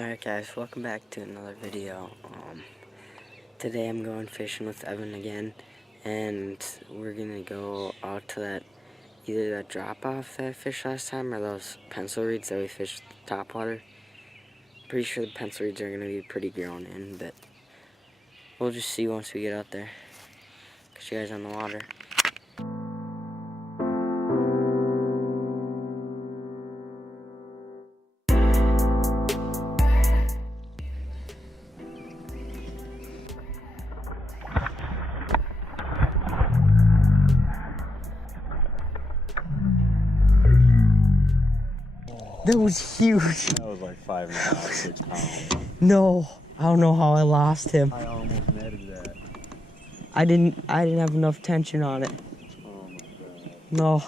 Alright guys, welcome back to another video. Today I'm going fishing with Evan again, and we're gonna go out to that, either that drop off that I fished last time or those pencil reeds that we fished topwater. Pretty sure the pencil reeds are gonna be pretty grown in, but we'll just see once we get out there. Catch you guys on the water. That was huge. That was like 5.5, 6 pounds. No, I don't know how I lost him. I almost netted that. I didn't have enough tension on it. Oh my god. No.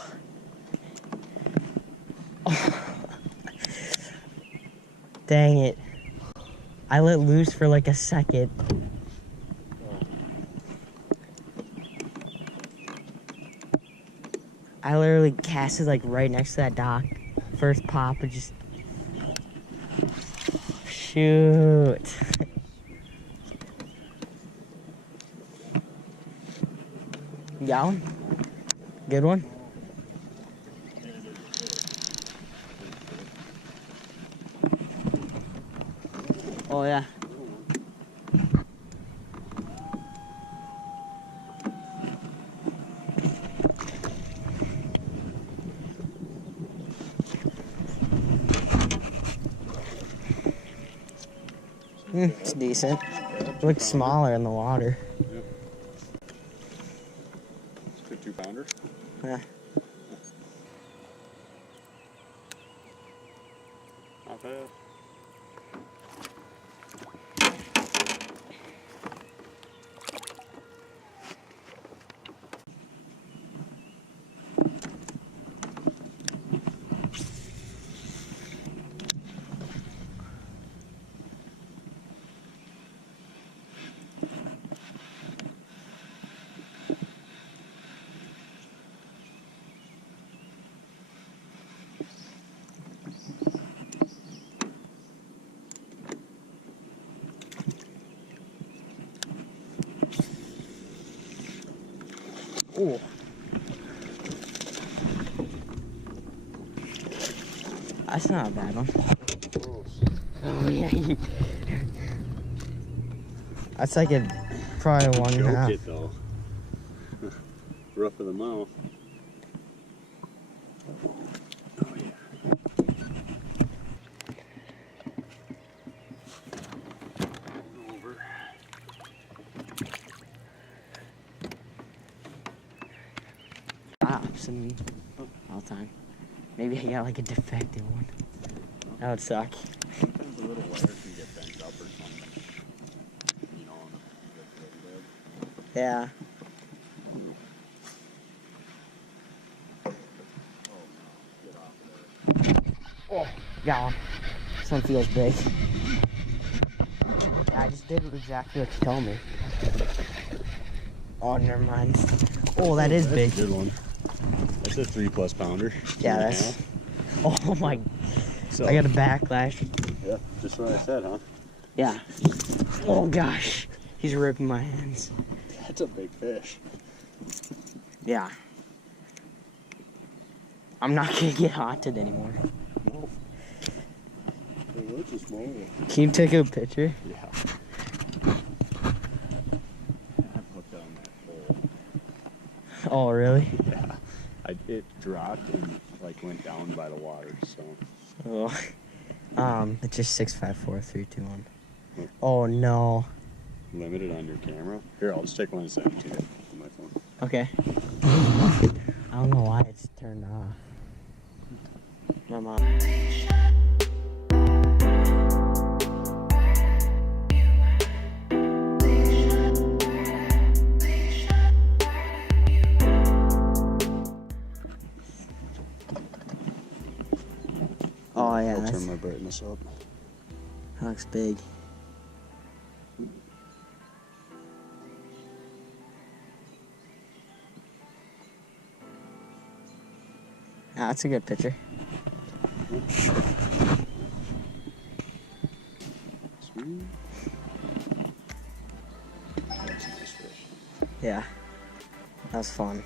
Dang it. I let loose for like a second. I literally casted like right next to that dock. First pop, it just... Shoot. Got one? Good one? Oh yeah. It's decent. It looks smaller in the water. Yep. It's a good 2-pounder. Yeah. Not bad. Oh. That's not a bad one. Oh yeah. That's like a probably 1.5. Choke it though. Rough of the mouth. Oh yeah. Over. Stops and all the time. Maybe I got like a defective one. That would suck. Sometimes the little wire can get bent up or something. You know, Yeah. get off of there. Oh, got one. This one feels big. Yeah, I just did exactly what you told me. Oh, never mind. Oh, that is big. That's a good one. That's a 3+ pounder. Yeah, that's... Oh my... So, I got a backlash. yeah, just what I said, huh? Yeah. Oh gosh. He's ripping my hands. That's a big fish. Yeah. I'm not gonna get haunted anymore. No. It was a small one. Can you take a picture? Yeah. I've hooked on that pole. Oh, really? Yeah. It dropped and like went down by the water, so. Oh. It's just 654321. Oh no. Limited on your camera. Here, I'll just take one and send it to you on my phone. Okay. I don't know why it's turned off. My mom. Oh yeah, I'll turn my brightness up. That looks big. Ah, that's a good picture. That's a nice fish. Yeah, that was fun.